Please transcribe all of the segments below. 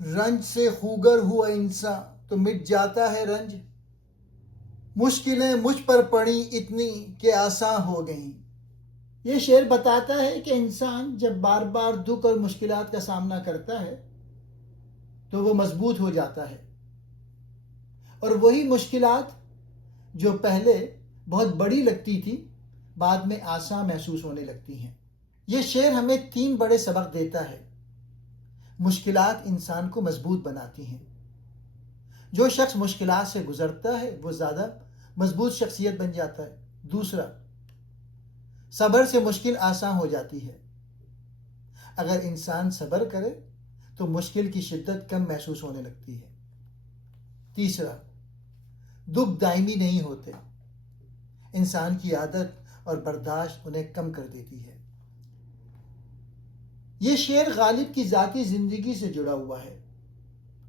رنج سے خوگر ہوا انسان تو مٹ جاتا ہے رنج، مشکلیں مجھ پر پڑی اتنی کہ آسان ہو گئیں۔ یہ شعر بتاتا ہے کہ انسان جب بار بار دکھ اور مشکلات کا سامنا کرتا ہے تو وہ مضبوط ہو جاتا ہے، اور وہی مشکلات جو پہلے بہت بڑی لگتی تھی بعد میں آسان محسوس ہونے لگتی ہیں۔ یہ شعر ہمیں 3 بڑے سبق دیتا ہے۔ مشکلات انسان کو مضبوط بناتی ہیں۔ جو شخص مشکلات سے گزرتا ہے وہ زیادہ مضبوط شخصیت بن جاتا ہے۔ دوسرا، صبر سے مشکل آسان ہو جاتی ہے۔ اگر انسان صبر کرے تو مشکل کی شدت کم محسوس ہونے لگتی ہے۔ تیسرا، دکھ دائمی نہیں ہوتے، انسان کی عادت اور برداشت انہیں کم کر دیتی ہے۔ یہ شعر غالب کی ذاتی زندگی سے جڑا ہوا ہے۔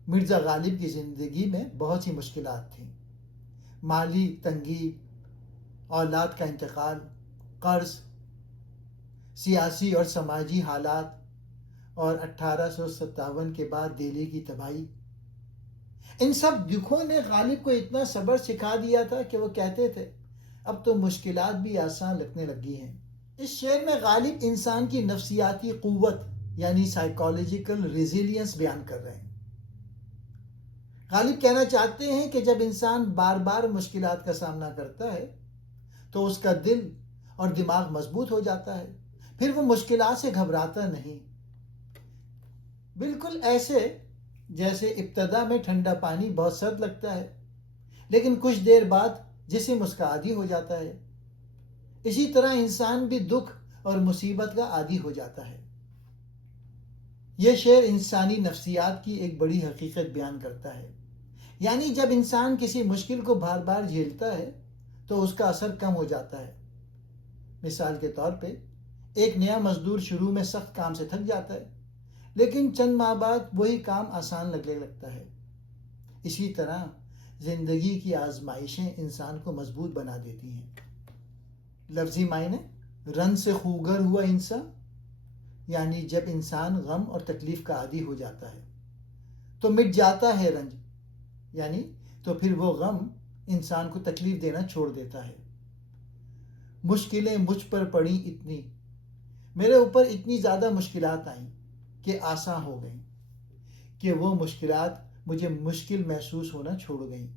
مرزا غالب کی زندگی میں بہت سی مشکلات تھیں، مالی تنگی، اولاد کا انتقال، قرض، سیاسی اور سماجی حالات، اور 1857 کے بعد دہلی کی تباہی۔ ان سب دکھوں نے غالب کو اتنا صبر سکھا دیا تھا کہ وہ کہتے تھے اب تو مشکلات بھی آسان لگنے لگی ہیں۔ اس شعر میں غالب انسان کی نفسیاتی قوت یعنی سائیکالوجیکل ریزیلینس بیان کر رہے ہیں۔ غالب کہنا چاہتے ہیں کہ جب انسان بار بار مشکلات کا سامنا کرتا ہے تو اس کا دل اور دماغ مضبوط ہو جاتا ہے، پھر وہ مشکلات سے گھبراتا نہیں۔ بالکل ایسے جیسے ابتدا میں ٹھنڈا پانی بہت سرد لگتا ہے لیکن کچھ دیر بعد جسم اس کا عادی ہو جاتا ہے، اسی طرح انسان بھی دکھ اور مصیبت کا عادی ہو جاتا ہے۔ یہ شعر انسانی نفسیات کی ایک بڑی حقیقت بیان کرتا ہے، یعنی جب انسان کسی مشکل کو بار بار جھیلتا ہے تو اس کا اثر کم ہو جاتا ہے۔ مثال کے طور پہ ایک نیا مزدور شروع میں سخت کام سے تھک جاتا ہے لیکن چند ماہ بعد وہی کام آسان لگنے لگتا ہے۔ اسی طرح زندگی کی آزمائشیں انسان کو مضبوط بنا دیتی ہیں۔ لفظی معنی، رنج سے خوگر ہوا انسان، یعنی جب انسان غم اور تکلیف کا عادی ہو جاتا ہے تو مٹ جاتا ہے رنج، یعنی تو پھر وہ غم انسان کو تکلیف دینا چھوڑ دیتا ہے۔ مشکلیں مجھ پر پڑی اتنی، میرے اوپر اتنی زیادہ مشکلات آئیں کہ آسان ہو گئیں، کہ وہ مشکلات مجھے مشکل محسوس ہونا چھوڑ گئیں،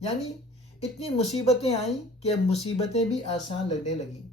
یعنی اتنی مصیبتیں آئیں کہ اب مصیبتیں بھی آسان لگنے لگیں۔